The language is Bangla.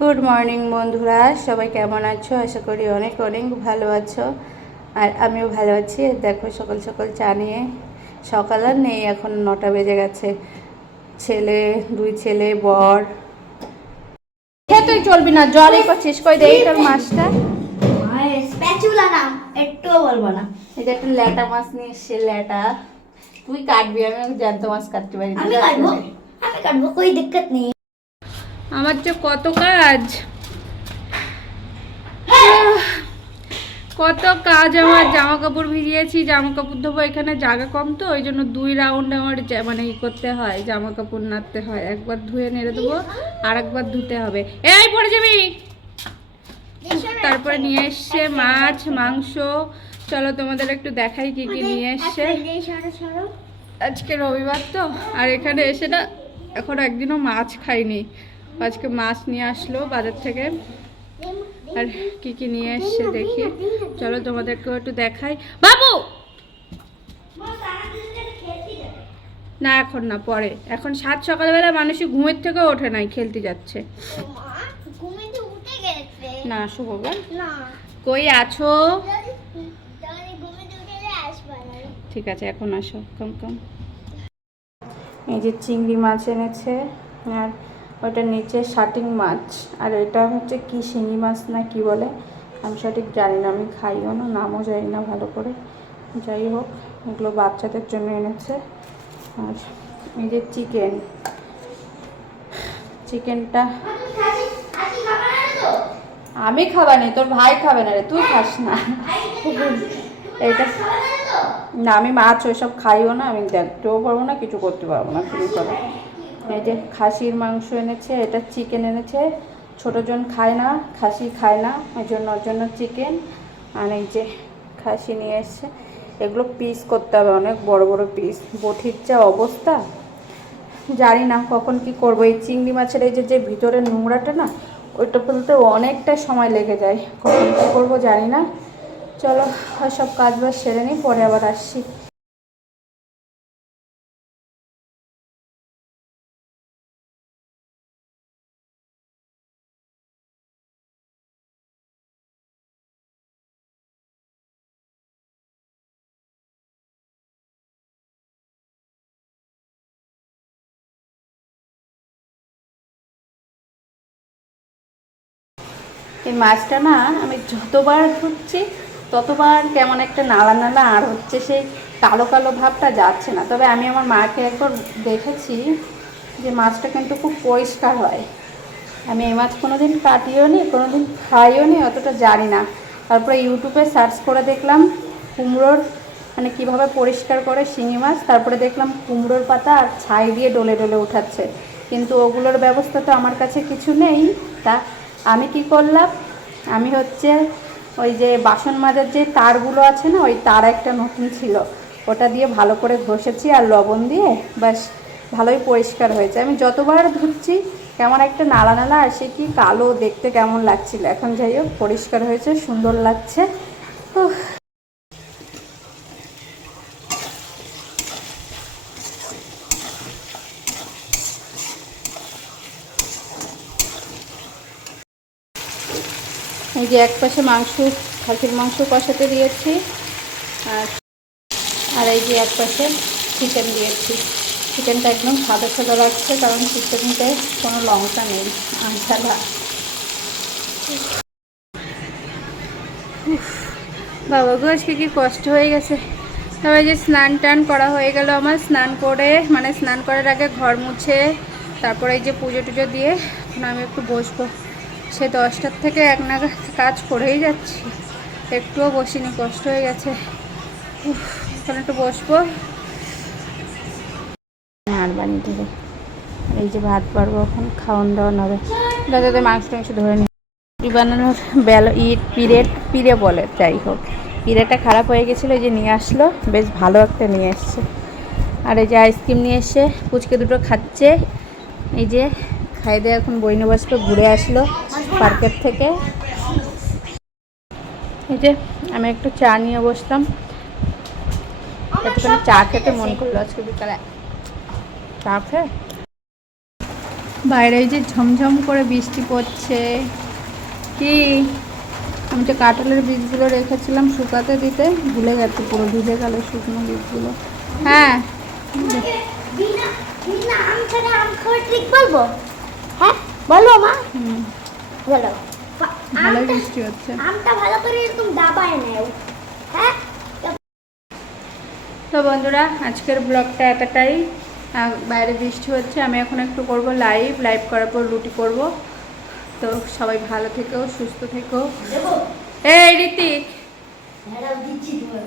গুড মর্নিং বন্ধুরা সবাই কেমন আছো? আশা করি অনেক অনেক ভালো আছো। আর আমিও ভালো আছি। দেখো সকাল সকাল চা নিয়ে। সকাল আর নেই এখন নটা বেজে গেছে। ছেলে দুই ছেলে বর। তুই চলবি না জল করছিস কই দেই তোর মাছটা। স্প্যাচুলা না একটুও বলব না। এই যে একটা ল্যাটা মাছ নিয়ে এসছে ল্যাটা। তুই কাটবি আমি জ্যান্ত মাছ কাটতে পারি আমি কাটবো আমি কাটবো কোই দিক্কত নেই। আমার যে কত কাজ। কত কাজ আমার জামা কাপড় ভিজিয়েছি জামা কাপড় ধোবো, এখানে জায়গা কম তো, ওই জন্য দুই রাউন্ড আমার মানে ই করতে হয় জামা কাপড় নাড়তে হয়। একবার ধুয়ে নেড়ে দেবো আর একবার ধুতে হবে। এই, পড়ে যাবি! তারপরে নিয়ে এসছে মাছ, মাংস। চলো তোমাদের একটু দেখাই কি কি নিয়ে এসছে। আজকে রবিবার তো, আর এখানে এসে না, এখন একদিনও মাছ খাইনি। আজকে মাছ নিয়ে আসলো বাজার থেকে। আর কি কি নিয়ে এসছে দেখি। চলো তোমাদেরকেও একটু দেখাই। বাবু! না এখন না পরে। এখন সাত সকালবেলা মানুষই ঘুমের থেকে ওঠে নাই খেলতে যাচ্ছে। না শুভ বল কই আছো? ঠিক আছে এখন আসো। কম কম। এই যে চিংড়ি মাছ এনেছে। আর ওটার নিচে শাটিং মাছ, আর এটা হচ্ছে কি শিঙি মাছ না কি বলে? আমি সঠিক জানি না, আমি খাইও না, নামও জানি না ভালো করে। যাই হোক, এগুলো বাচ্চাদের জন্য এনেছে। আর এই যে চিকেন, চিকেনটা আমি খাবা নি তোর ভাই খাবে না রে, তুই খাস না। এটা না, আমি মাছ ওইসব খাইও না, আমি দেখতেও পারব না, কিছু করতে পারব না ফ্রি করে। এই যে খাসির মাংস এনেছে, এটা চিকেন এনেছে। ছোটোজন খায় না, খাসি খায় না, ওই জন্য ওর জন্য চিকেন আর এই যে খাসি নিয়ে এসছে। এগুলো পিস করতে হবে, অনেক বড় বড় পিস বঠির যা অবস্থা, জানি না কখন কি করব। এই চিংড়ি মাছের এই যে যে ভিতরের নোংরাটা না, ওইটা ফেলতে অনেকটা সময় লেগে যায়। কখন কী করব জানি না। চলো সব কাজ বাজ সেরে নিই, পরে আবার আসছি। এই মাছটা না আমি যতবার ধুচ্ছি ততবার কেমন একটা নালা নালা আর হচ্ছে সেই কালো কালো ভাবটা যাচ্ছে না। তবে আমি আমার মাকে একবার দেখেছি যে মাছটা কিন্তু খুব পরিষ্কার হয়। আমি এই মাছ কোনো দিন কাটিও নি কোনো দিন খাইও নি, অতটা জানি না। তারপরে ইউটিউবে সার্চ করে দেখলাম কুমড়োর মানে কীভাবে পরিষ্কার করে শিঙি মাছ, তারপরে দেখলাম কুমড়োর পাতা আর ছাই দিয়ে ডলে ডলে উঠাচ্ছে। কিন্তু ওগুলোর ব্যবস্থা তো আমার কাছে কিছু নেই। তা আমি কি করলাম? আমি হচ্ছে ওই যে বাসন মাজার যে তারগুলো আছে না, ওই তার একটা নতুন ছিল। ওটা দিয়ে ভালো করে ঘষেছি আর লবণ দিয়ে ব্যাস, ভালোই পরিষ্কার হয়েছে। আমি যতবার ধুচ্ছি কেমন একটা নালা নালা, আর সে কি কালো দেখতে কেমন লাগছিল। এখন যাই হোক, পরিষ্কার হয়েছে, সুন্দর লাগছে। উফ। এই যে এক পাশে মাংস খাসির মাংস কষাতে দিয়েছি। আর আর এই যে এক পাশে চিকেন দিয়েছি। চিকেনটা একদম সাদা সাদা লাগছে কারণ চিকেনতে কোনো লঙ্কা নেই আনসালা বাবা গো, আজকে কি কষ্ট হয়ে গেছে। তবে যে স্নান টান করা হয়ে গেল আমার, স্নান করে মানে স্নান করার আগে ঘর মুছে, তারপরে এই যে পুজো টুজো দিয়ে আমি একটু বসবো। সে দশটার থেকে এক নাগাদ কাজ করেই যাচ্ছি। একটুও বসিনি, কষ্ট হয়ে গেছে। এখন একটু বসবো। আর বানিয়ে দেবে এই যে ভাত পারব এখন, খাওয়ান দাওয়ান হবে। যাতে মাংস টাংস ধরে নি। রুটি বানানোর বেল, ইট, পিরেট, পিরে বলে, যাই হোক। পিরেটা খারাপ হয়ে গেছিল যে নিয়ে আসলো। বেশ ভালো একটা নিয়ে এসছে। আর এই যে আইসক্রিম নিয়ে এসে পুচকে দুটো খাচ্ছে। এই যে খাই দিয়ে এখন বইনে বসল ঘুরে আসলো। পার্কের থেকে। এই যে আমি একটু চা নিয়ে বসলাম। একটুখানি চা খেতে মন করল আজকে বিকালে। চা খেয়ে? বাইরে যে ঝমঝম করে বৃষ্টি পড়ছে। কি? আমি যে কাঁঠালের বীজগুলো রেখেছিলাম শুকাতে দিতে ভুলে গেছে পুরো ভিজে গেল শুকনো বীজগুলো। হ্যাঁ। হ্যাঁ বলব মা। ভালোই আমটা বৃষ্টি হচ্ছে। আমটা ভালো করে এরকম দাবায় নেও। হ্যাঁ? তো বন্ধুরা আজকের ব্লগটা এতটাই। বাইরে বৃষ্টি হচ্ছে আমি এখন একটু করব লাইভ লাইভ করার পর রুটি করব। তো সবাই ভালো থেকো সুস্থ থেকো। এই ঋতিক! তোমার।